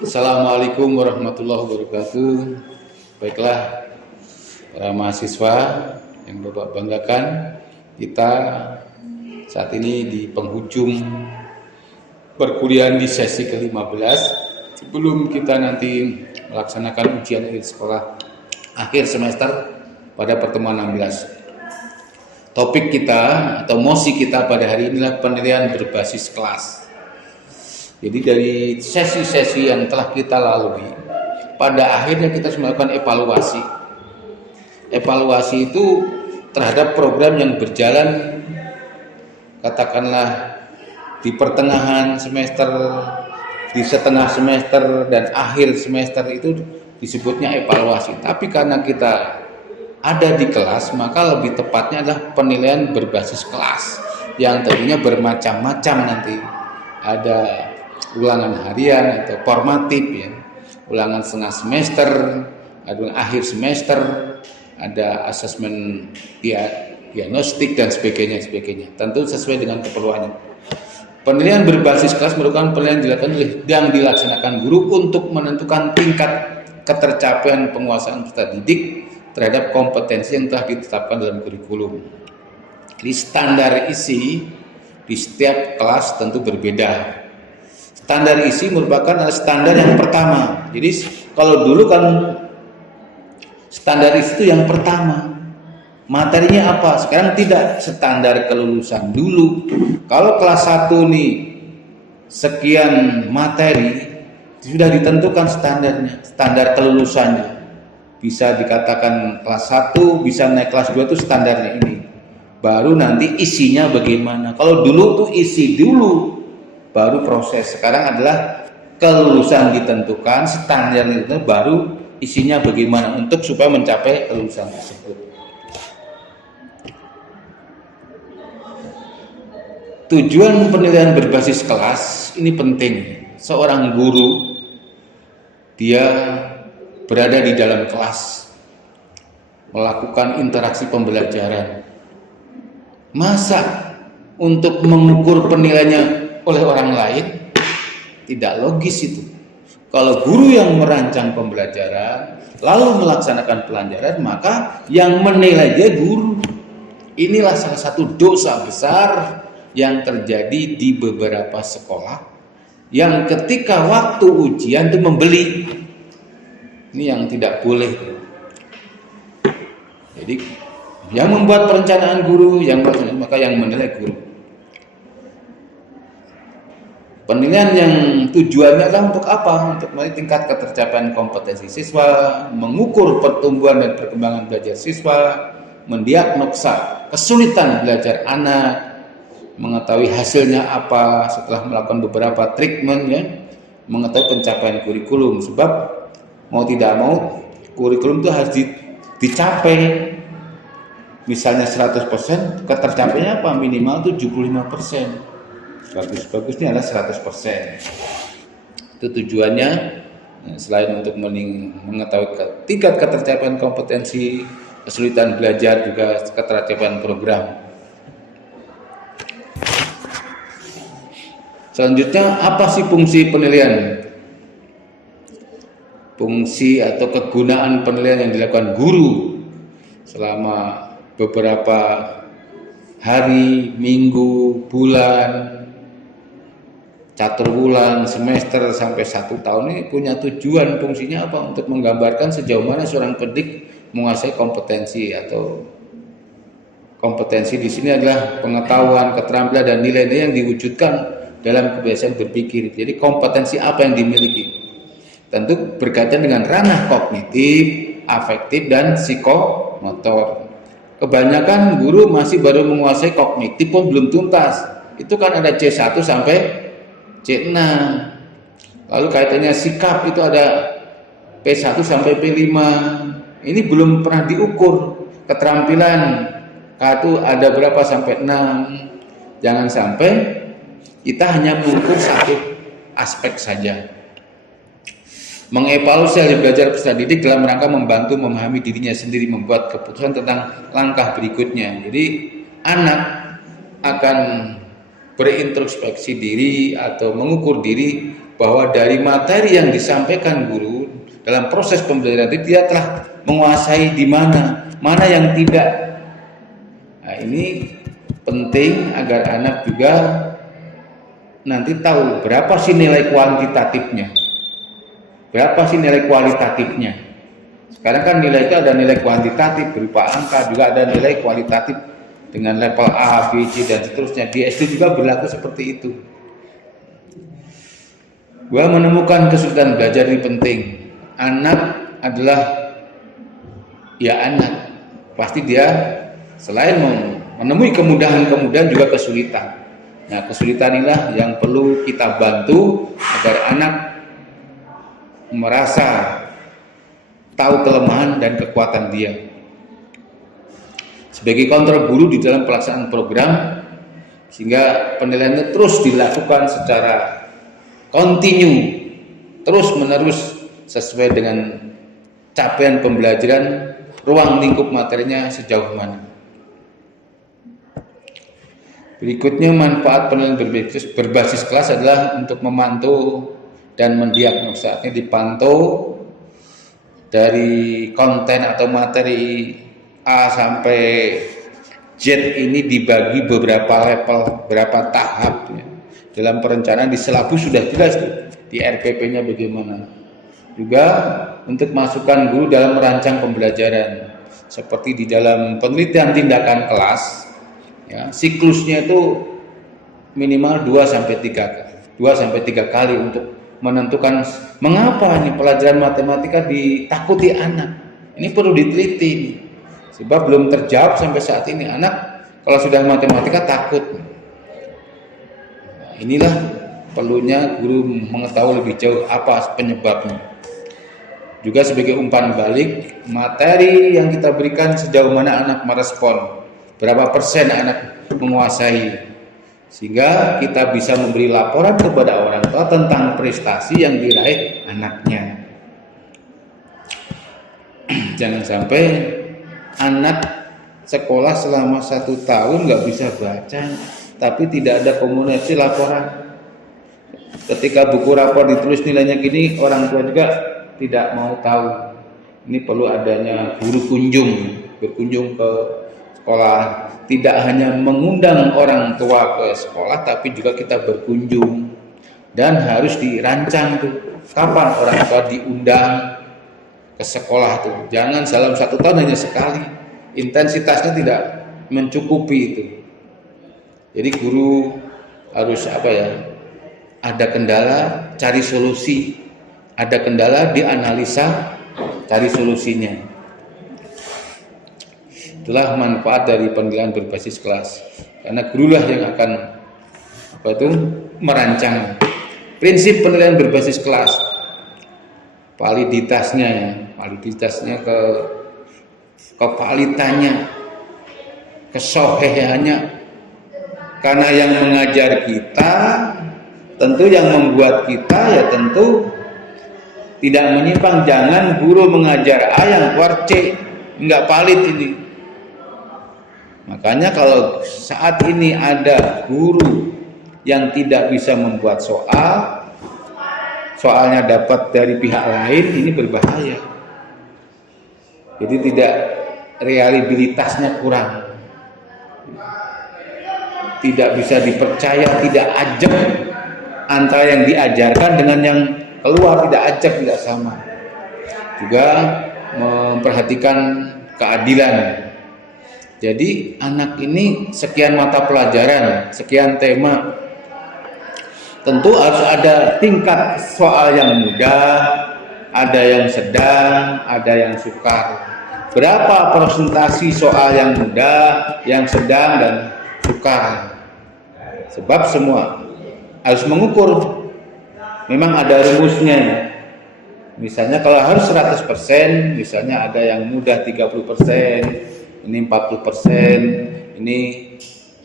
Assalamualaikum warahmatullahi wabarakatuh. Baiklah, para mahasiswa yang Bapak banggakan, kita saat ini di penghujung perkuliahan di sesi ke-15. Sebelum kita nanti melaksanakan ujian akhir sekolah akhir semester pada pertemuan 16. Topik kita atau mosi kita pada hari ini adalah penilaian berbasis kelas. Jadi dari sesi-sesi yang telah kita lalui, pada akhirnya kita melakukan evaluasi. Evaluasi itu terhadap program yang berjalan, katakanlah di pertengahan semester, di setengah semester, dan akhir semester itu disebutnya evaluasi. Tapi karena kita ada di kelas, maka lebih tepatnya adalah penilaian berbasis kelas, yang tentunya bermacam-macam nanti. Ada ulangan harian atau formatif, ya, ulangan setengah semester, ada akhir semester, ada asesmen diagnostik dan sebagainya. Tentu sesuai dengan keperluannya. Penilaian berbasis kelas merupakan penilaian yang dilaksanakan guru untuk menentukan tingkat ketercapaian penguasaan peserta didik terhadap kompetensi yang telah ditetapkan dalam kurikulum. Jadi standar isi di setiap kelas tentu berbeda. Standar isi merupakan standar yang pertama. Jadi kalau dulu kan standar isi itu yang pertama. Materinya apa? Sekarang tidak, standar kelulusan dulu. Kalau kelas 1 nih sekian materi sudah ditentukan standarnya, standar kelulusannya. Bisa dikatakan kelas 1 bisa naik kelas 2 itu standarnya ini. Baru nanti isinya bagaimana. Kalau dulu tuh isi dulu, baru proses. Sekarang adalah kelulusan ditentukan, standar itu baru isinya bagaimana untuk supaya mencapai kelulusan tersebut. Tujuan penilaian berbasis kelas ini penting. Seorang guru dia berada di dalam kelas, melakukan interaksi pembelajaran. Masa untuk mengukur penilaiannya oleh orang lain? Tidak logis itu. Kalau guru yang merancang pembelajaran lalu melaksanakan pelajaran, maka yang menilai dia guru. Inilah salah satu dosa besar yang terjadi di beberapa sekolah, yang ketika waktu ujian itu membeli. Ini yang tidak boleh. Jadi yang membuat perencanaan guru, maka yang menilai guru. Penilaian yang tujuannya adalah untuk apa? Untuk menilai tingkat ketercapaian kompetensi siswa, mengukur pertumbuhan dan perkembangan belajar siswa, mendiagnosa kesulitan belajar anak, mengetahui hasilnya apa setelah melakukan beberapa treatment, ya, mengetahui pencapaian kurikulum. Sebab mau tidak mau kurikulum itu harus dicapai. Misalnya 100%, ketercapaiannya apa? Minimal 75%. Bagus-bagusnya adalah 100%. Itu tujuannya, selain untuk mengetahui tingkat ketercapaian kompetensi, kesulitan belajar, juga ketercapaian program. Selanjutnya, apa sih fungsi penilaian? Fungsi atau kegunaan penilaian yang dilakukan guru selama beberapa hari, minggu, bulan, catur bulan, semester, sampai 1 tahun ini punya tujuan, fungsinya apa? Untuk menggambarkan sejauh mana seorang pendidik menguasai kompetensi. Atau kompetensi di sini adalah pengetahuan, keterampilan, dan nilai-nilai yang diwujudkan dalam kebiasaan berpikir. Jadi kompetensi apa yang dimiliki? Tentu berkaitan dengan ranah kognitif, afektif, dan psikomotor. Kebanyakan guru masih baru menguasai kognitif pun belum tuntas. Itu kan ada C1 sampai C6. Lalu kaitannya sikap itu ada P1 sampai P5. Ini belum pernah diukur. Keterampilan K1 ada berapa sampai 6. Jangan sampai kita hanya mengukur satu aspek saja. Mengevaluasi hasil belajar peserta didik dalam rangka membantu memahami dirinya sendiri, membuat keputusan tentang langkah berikutnya. Jadi anak akan berintrospeksi diri atau mengukur diri bahwa dari materi yang disampaikan guru dalam proses pembelajaran itu dia telah menguasai di mana yang tidak. Nah, ini penting agar anak juga nanti tahu berapa sih nilai kuantitatifnya, berapa sih nilai kualitatifnya. Sekarang kan nilai itu ada nilai kuantitatif berupa angka, juga ada nilai kualitatif dengan level A, B, C dan seterusnya. Di SD juga berlaku seperti itu. Gua menemukan kesulitan belajar ini penting. Anak adalah ya anak, pasti dia selain menemui kemudahan juga kesulitan. Nah, kesulitan inilah yang perlu kita bantu agar anak merasa tahu kelemahan dan kekuatan dia. Sebagai kontrol guru di dalam pelaksanaan program, sehingga penilaian terus dilakukan secara kontinu, terus menerus sesuai dengan capaian pembelajaran, ruang lingkup materinya sejauh mana. Berikutnya, manfaat penilaian berbasis kelas adalah untuk memantau dan mendiagnosa. Ini dipantau dari konten atau materi A sampai Z ini dibagi beberapa level, beberapa tahap ya. Dalam perencanaan di silabus sudah jelas tuh, di RPP-nya bagaimana. Juga untuk masukan guru dalam merancang pembelajaran, seperti di dalam penelitian tindakan kelas ya, siklusnya itu minimal 2 sampai 3 kali untuk menentukan mengapa ini pelajaran matematika ditakuti anak. Ini perlu diteliti, sebab belum terjawab sampai saat ini. Anak kalau sudah matematika takut. Inilah perlunya guru mengetahui lebih jauh apa penyebabnya. Juga sebagai umpan balik, materi yang kita berikan sejauh mana anak merespon, berapa persen anak menguasai, sehingga kita bisa memberi laporan kepada orang tua tentang prestasi yang diraih anaknya. Jangan sampai anak sekolah selama 1 tahun nggak bisa baca, tapi tidak ada komunikasi laporan. Ketika buku rapor ditulis nilainya gini, orang tua juga tidak mau tahu. Ini perlu adanya guru berkunjung ke sekolah. Tidak hanya mengundang orang tua ke sekolah, tapi juga kita berkunjung. Dan harus dirancang tuh, kapan orang tua diundang ke sekolah tuh. Jangan dalam 1 tahun hanya sekali. Intensitasnya tidak mencukupi itu. Jadi guru harus ada kendala, cari solusi. Ada kendala, dianalisa, cari solusinya. Itulah manfaat dari penilaian berbasis kelas. Karena gurulah yang akan merancang prinsip penilaian berbasis kelas. Validitasnya, kevalitannya, kesohihannya. Karena yang mengajar kita, tentu yang membuat kita ya tentu tidak menyimpang. Jangan guru mengajar A yang keluar C, enggak valid ini. Makanya kalau saat ini ada guru yang tidak bisa membuat soalnya dapat dari pihak lain, ini berbahaya. Jadi tidak, reliabilitasnya kurang, tidak bisa dipercaya, tidak ajak antara yang diajarkan dengan yang keluar, tidak ajak, tidak sama. Juga memperhatikan keadilan. Jadi anak ini sekian mata pelajaran, sekian tema, tentu harus ada tingkat soal yang mudah, ada yang sedang, ada yang sukar. Berapa persentasi soal yang mudah, yang sedang dan sukar? Sebab semua harus mengukur. Memang ada rumusnya. Misalnya kalau harus 100%, misalnya ada yang mudah 30%, ini 40%, ini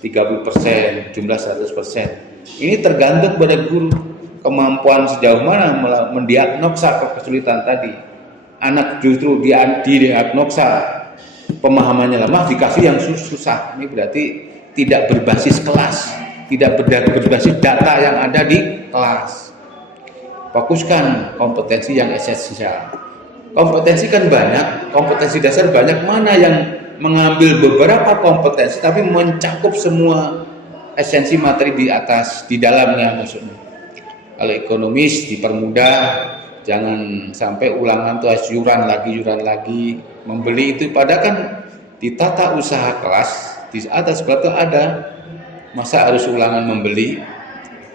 30%, jumlah 100%. Ini tergantung pada guru, kemampuan sejauh mana mendiagnosa kesulitan tadi. Anak justru didiagnosa pemahamannya lemah, dikasih yang susah. Ini berarti tidak berbasis kelas, tidak berbasis data yang ada di kelas. fokuskan kompetensi yang esensial. Kompetensi kan banyak, kompetensi dasar banyak, mana yang mengambil beberapa kompetensi tapi mencakup semua esensi materi di atas, di dalamnya maksudnya. Kalau ekonomis dipermudah, jangan sampai ulangan tuh yuran lagi, membeli itu padahal kan di tata usaha kelas di atas kelas itu ada, masa harus ulangan membeli,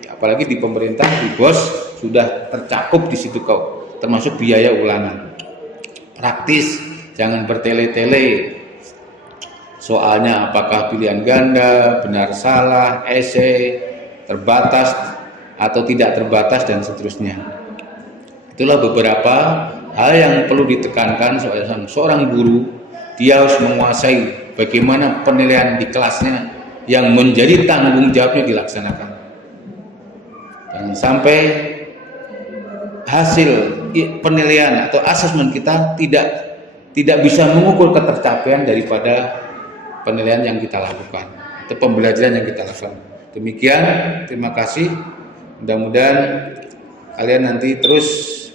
apalagi di pemerintah, di BOS sudah tercakup di situ kok, termasuk biaya ulangan. Praktis, jangan bertele-tele soalnya, apakah pilihan ganda, benar salah, esai, terbatas atau tidak terbatas, dan seterusnya. Itulah beberapa hal yang perlu ditekankan seorang guru. Dia harus menguasai bagaimana penilaian di kelasnya yang menjadi tanggung jawabnya dilaksanakan. Jangan sampai hasil penilaian atau asesmen kita tidak bisa mengukur ketercapaian daripada penilaian yang kita lakukan atau pembelajaran yang kita lakukan. Demikian, terima kasih. Mudah-mudahan kalian nanti terus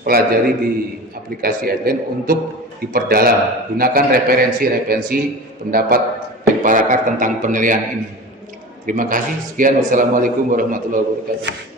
pelajari di aplikasi Edlen untuk diperdalam. Gunakan referensi pendapat dari para pakar tentang penilaian ini. Terima kasih. Sekian. Wassalamualaikum warahmatullahi wabarakatuh.